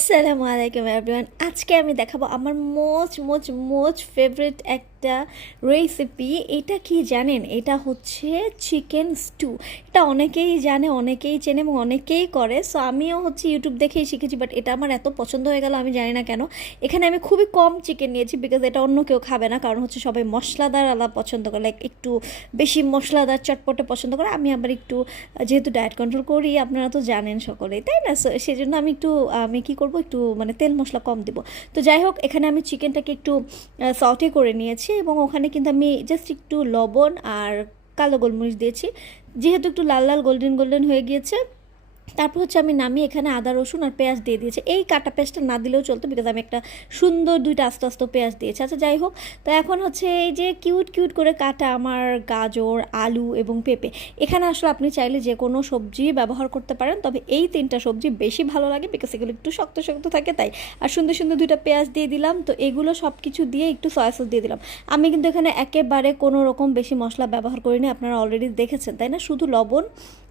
আসসালামু আলাইকুম এভরিওয়ান। আজকে আমি দেখাবো আমার মোস্ট ফেভারিট একটা রেসিপি। এটা কি জানেন? এটা হচ্ছে চিকেন স্টু। এটা অনেকেই জানে, অনেকেই চেনে এবং অনেকেই করে। সো আমিও হচ্ছে ইউটিউব দেখেই শিখেছি, বাট এটা আমার এত পছন্দ হয়ে গেল আমি জানি না কেন। এখানে আমি খুবই কম চিকেন নিয়েছি বিকজ এটা অন্য কেউ খাবে না, কারণ হচ্ছে সবাই মশলাদার আলাদা পছন্দ করে, লাইক একটু বেশি মশলাদার চটপটে পছন্দ করে। আমি আবার একটু, যেহেতু ডায়েট কন্ট্রোল করি আপনারা তো জানেন সকলেই, তাই না? সেজন্য আমি কি করব, একটু মানে তেল মশলা কম দেবো। তো যাই হোক, এখানে আমি চিকেনটাকে একটু সটে করে নিয়েছি এবং ওখানে কিন্তু আমি জাস্ট একটু লবণ আর কালো গোলমরিচ দিয়েছি। যেহেতু একটু লাল লাল গোল্ডেন হয়ে গিয়েছে, তারপর হচ্ছে আমি নামিয়ে এখানে আদা রসুন আর পেঁয়াজ দিয়ে দিয়েছি। এই কাটা পেঁয়াজটা না দিলেও চলতো বিকজ আমি একটা সুন্দর দুইটা আস্তে আস্তে পেঁয়াজ দিয়েছি। আচ্ছা যাই হোক, তো এখন হচ্ছে এই যে কিউট করে কাটা আমার গাজর, আলু এবং পেঁপে। এখানে আসলে আপনি চাইলে যে কোনো সবজি ব্যবহার করতে পারেন, তবে এই তিনটা সবজি বেশি ভালো লাগে বিকজ এগুলো একটু শক্ত থাকে তাই। আর সুন্দর দুইটা পেঁয়াজ দিয়ে দিলাম। তো এগুলো সব কিছু দিয়ে একটু সয়া সস দিয়ে দিলাম। আমি কিন্তু এখানে একেবারে কোনো রকম বেশি মশলা ব্যবহার করিনি, আপনারা অলরেডি দেখেছেন তাই না? শুধু লবণ,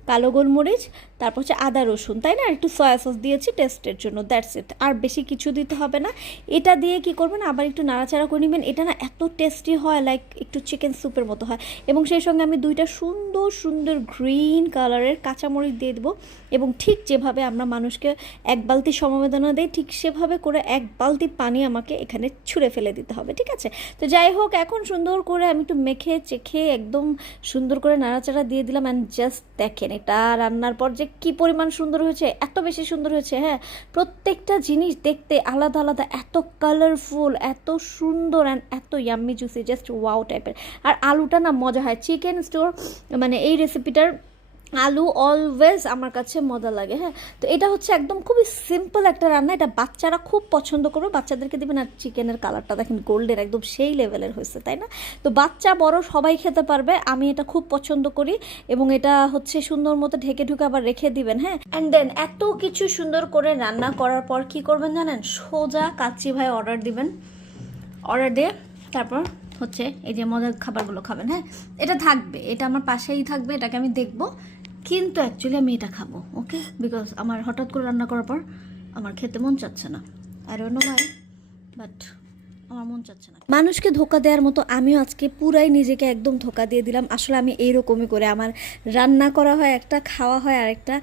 কালো গোলমরিচ, তারপর হচ্ছে আদা রসুন, তাই না? একটু সয়া সস দিয়েছি টেস্টের জন্য, দ্যাটস ইট। আর বেশি কিছু দিতে হবে না। এটা দিয়ে কি করবেন, আবার একটু নাড়াচাড়া করে নেবেন। এটা না এত টেস্টি হয়, লাইক একটু চিকেন স্যুপের মতো হয়। এবং সেই সঙ্গে আমি দুইটা সুন্দর গ্রিন কালারের কাঁচামরিচ দিয়ে দেবো। এবং ঠিক যেভাবে আমরা মানুষকে এক বালতি সমবেদনা দেই, ঠিক সেভাবে করে এক বালতি পানি আমাকে এখানে ছুঁড়ে ফেলে দিতে হবে, ঠিক আছে? তো যাই হোক, এখন সুন্দর করে আমি একটু মেখে চেখে একদম সুন্দর করে নাড়াচাড়া দিয়ে দিলাম। অ্যান্ড জাস্ট দেখেন এটা রান্নার পর যে কী পরিমাণ সুন্দর হয়েছে, এত বেশি সুন্দর হয়েছে। হ্যাঁ, প্রত্যেকটা জিনিস দেখতে আলাদা, এত কালারফুল, এত সুন্দর অ্যান্ড এত ইয়াম্মি জুসি, জাস্ট ওয়াও টাইপের। আর আলুটা না মজা হয় চিকেন স্টোর, মানে এই রেসিপিটার আলু অলওয়েজ আমার কাছে মজা লাগে। হ্যাঁ, তো এটা হচ্ছে একদম খুবই সিম্পল একটা রান্না, এটা বাচ্চারা খুব পছন্দ করবে, বাচ্চাদেরকে দেবেন। আর চিকেনের কালারটা দেখেন গোল্ডেন, একদম সেই লেভেলের হয়েছে, তাই না? তো বাচ্চা বড় সবাই খেতে পারবে। আমি এটা খুব পছন্দ করি এবং এটা হচ্ছে সুন্দর মতো ঢেকে আবার রেখে দিবেন। হ্যাঁ, অ্যান্ড দেন এত কিছু সুন্দর করে রান্না করার পর কি করবেন জানেন? সোজা কাচ্চি ভাই অর্ডার দিবেন। অর্ডার দিয়ে তারপর হচ্ছে এই যে মজার খাবারগুলো খাবেন। হ্যাঁ, এটা থাকবে, এটা আমার পাশেই থাকবে, এটাকে আমি দেখবো, কিন্তু অ্যাকচুয়ালি আমি এটা খাবো, ওকে? বিকজ আমার হঠাৎ করে রান্না করার পর আমার খেতে মন চাচ্ছে না। I don't know why, but আমার মন চাচ্ছে না। মানুষকে ধোকা দেওয়ার মতো আমিও আজকে পুরাই নিজেকে একদম ধোকা দিয়ে দিলাম। আসলে আমি এইরকমই করে, আমার রান্না করা হয় একটা, খাওয়া হয় আরেকটা।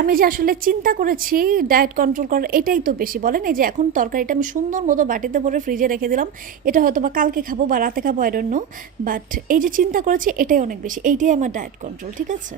আমি যে আসলে চিন্তা করেছি ডায়েট কন্ট্রোল করার, এটাই তো বেশি। বলেন, এই যে এখন তরকারিটা আমি সুন্দর মতো বাটিতে ভরে ফ্রিজে রেখে দিলাম, এটা হয়তো বা কালকে খাবো বা রাতে খাবো, আই ডোন্ট নো, বাট এই যে চিন্তা করেছি এটাই অনেক বেশি, এইটাই আমার ডায়েট কন্ট্রোল, ঠিক আছে?